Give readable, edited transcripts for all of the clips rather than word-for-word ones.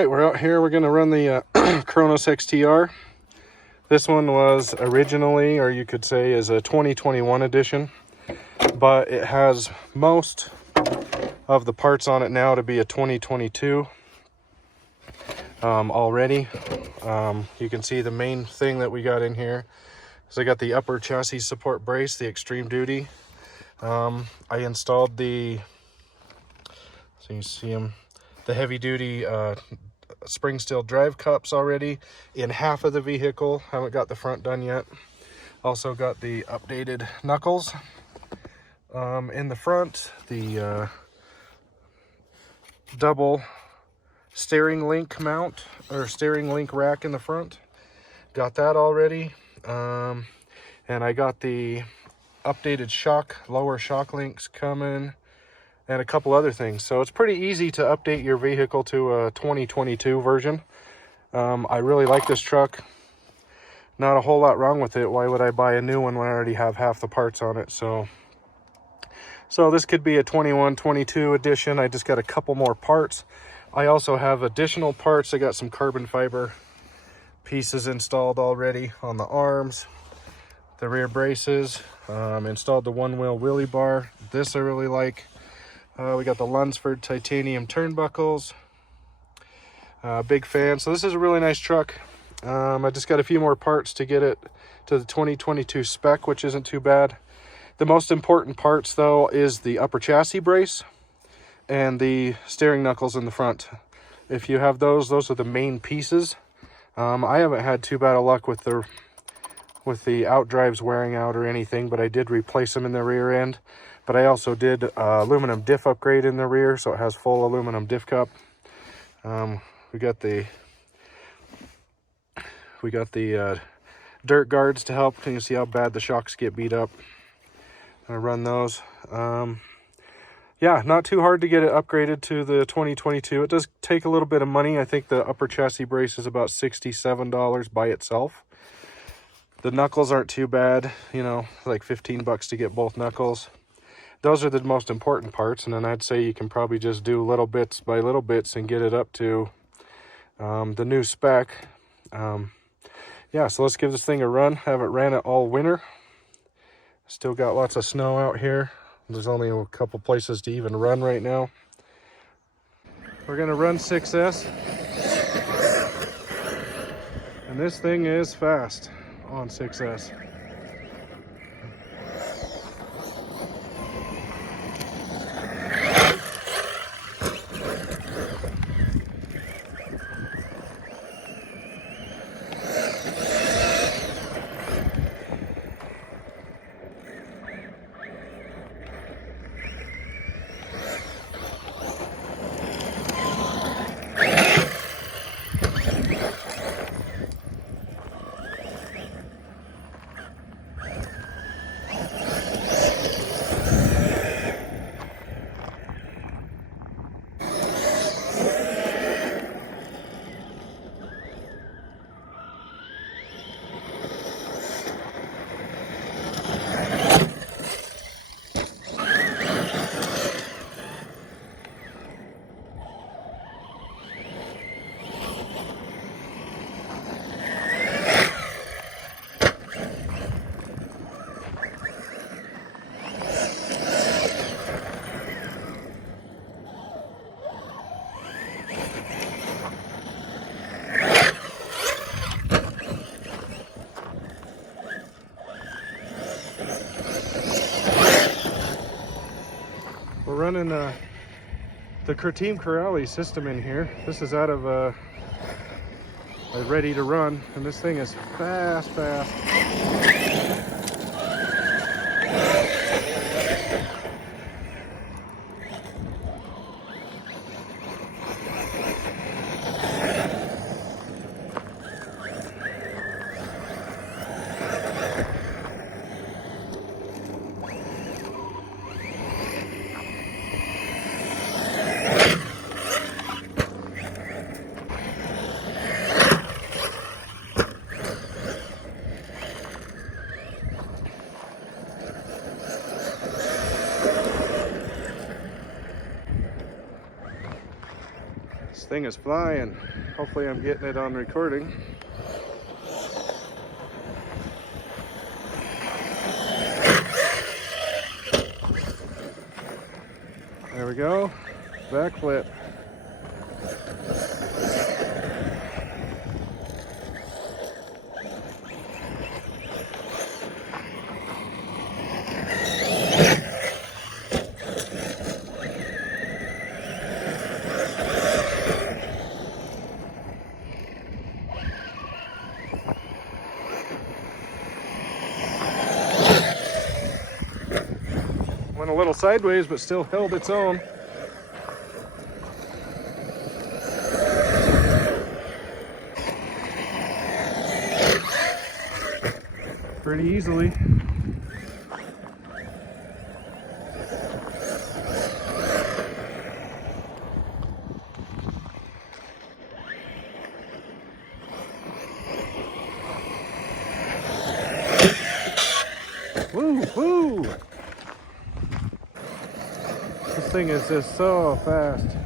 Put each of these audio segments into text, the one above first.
right, we're out here. We're going to run the Kronos XTR. This one was originally, or you could say is a 2021 edition, but it has most of the parts on it now to be a 2022 already. You can see the main thing that we got in here is I got the upper chassis support brace, the Extreme Duty. I installed the, so you see them, the heavy duty spring steel drive cups already in half of the vehicle. Haven't got the front done yet. Also got the updated knuckles in the front, the double steering link mount or steering link rack in the front. Got that already. And I got the updated lower shock links coming, and a couple other things. So it's pretty easy to update your vehicle to a 2022 version. I really like this truck. Not a whole lot wrong with it. Why would I buy a new one when I already have half the parts on it? So this could be a 21, 22 edition. I just got a couple more parts. I also have additional parts. I got some carbon fiber pieces installed already on the arms, the rear braces, installed the one wheel wheelie bar. This I really like. We got the Lunsford titanium turnbuckles. Big fan. So this is a really nice truck. I just got a few more parts to get it to the 2022 spec, which isn't too bad. The most important parts, though, is the upper chassis brace and the steering knuckles in the front. If you have those are the main pieces. I haven't had too bad of luck with the outdrives wearing out or anything, but I did replace them in the rear end. But I also did aluminum diff upgrade in the rear, so it has full aluminum diff cup. We got the dirt guards to help. Can you see how bad the shocks get beat up? I run those. Yeah, not too hard to get it upgraded to the 2022. It does take a little bit of money. I think the upper chassis brace is about $67 by itself. The knuckles aren't too bad, you know, like 15 bucks to get both knuckles. Those are the most important parts, and then I'd say you can probably just do little bits by little bits and get it up to the new spec. Yeah, so let's give this thing a run. Haven't ran it all winter. Still got lots of snow out here. There's only a couple places to even run right now. We're gonna run 6S. And this thing is fast on 6S. We're running the Team Corally system in here. This is out of ready to run, and this thing is fast. thing is flying. Hopefully I'm getting it on recording. There we go. Backflip. Went a little sideways, but still held its own. Pretty easily. Woo, woo! This thing is just so fast.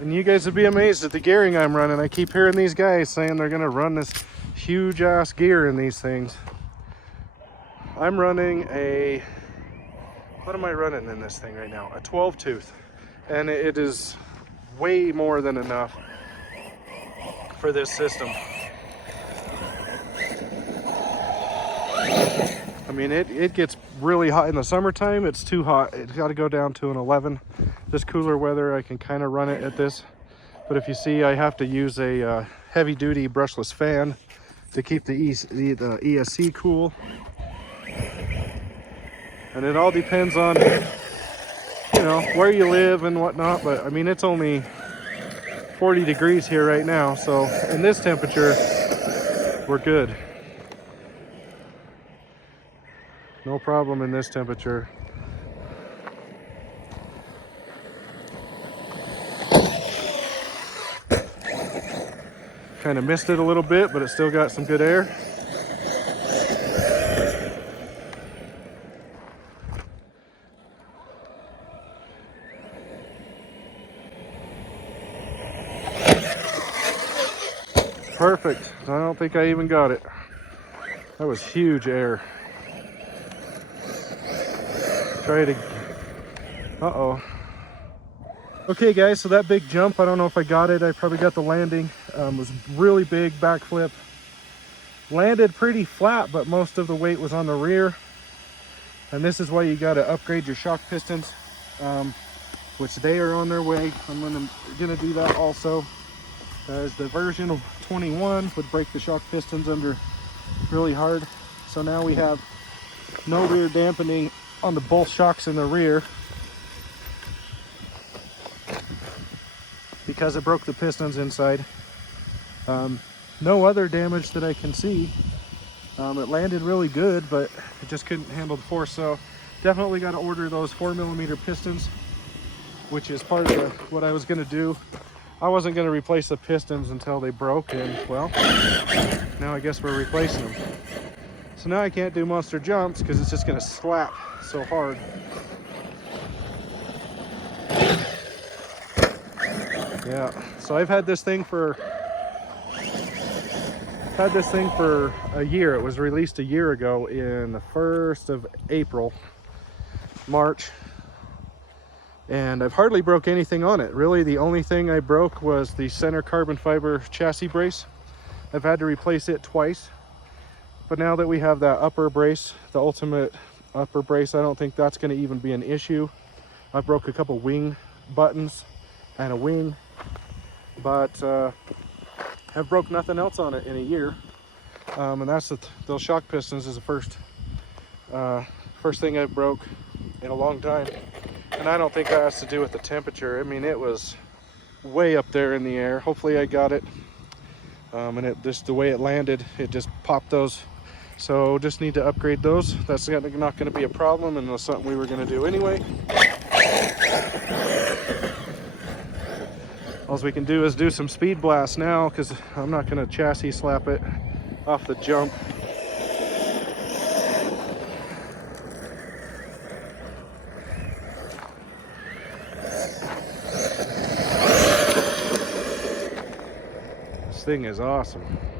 And you guys would be amazed at the gearing I'm running. I keep hearing these guys saying they're gonna run this huge ass gear in these things. I'm running a, what am I running in this thing right now? A 12 tooth. And it is way more than enough for this system. I mean, it gets really hot in the summertime. It's too hot. It's got to go down to an 11. This cooler weather, I can kind of run it at this. But if you see, I have to use a heavy-duty brushless fan to keep the ESC cool. And it all depends on, you know, where you live and whatnot. But I mean, it's only 40 degrees here right now. So in this temperature, we're good. No problem in this temperature. Kind of missed it a little bit, but it still got some good air. Perfect. I don't think I even got it. That was huge air. Try it again. Uh-oh. Okay guys, so that big jump, I don't know if I got it. I probably got the landing. Was really big backflip. Landed pretty flat, but most of the weight was on the rear. And this is why you got to upgrade your shock pistons, which they are on their way. I'm gonna do that also. As the version of 21 would break the shock pistons under really hard. So now we have no rear dampening on the both shocks in the rear because it broke the pistons inside. No other damage that I can see. It landed really good, but it just couldn't handle the force. So definitely got to order those 4mm pistons, which is part of what I was going to do. I wasn't going to replace the pistons until they broke, and well, now I guess we're replacing them. So now I can't do monster jumps because it's just going to slap so hard. Yeah, so I've had this thing for a year. It was released a year ago in the 1st of April, March. And I've hardly broke anything on it. Really, the only thing I broke was the center carbon fiber chassis brace. I've had to replace it twice. But now that we have that upper brace, the ultimate upper brace, I don't think that's going to even be an issue. I broke a couple wing buttons and a wing, but have broke nothing else on it in a year. And that's those shock pistons is the first thing I broke in a long time. And I don't think that has to do with the temperature. I mean, it was way up there in the air. Hopefully I got it. And it just the way it landed, it just popped those. So just need to upgrade those. That's not going to be a problem, and it was something we were going to do anyway. All we can do is do some speed blasts now, because I'm not going to chassis slap it off the jump. thing is awesome.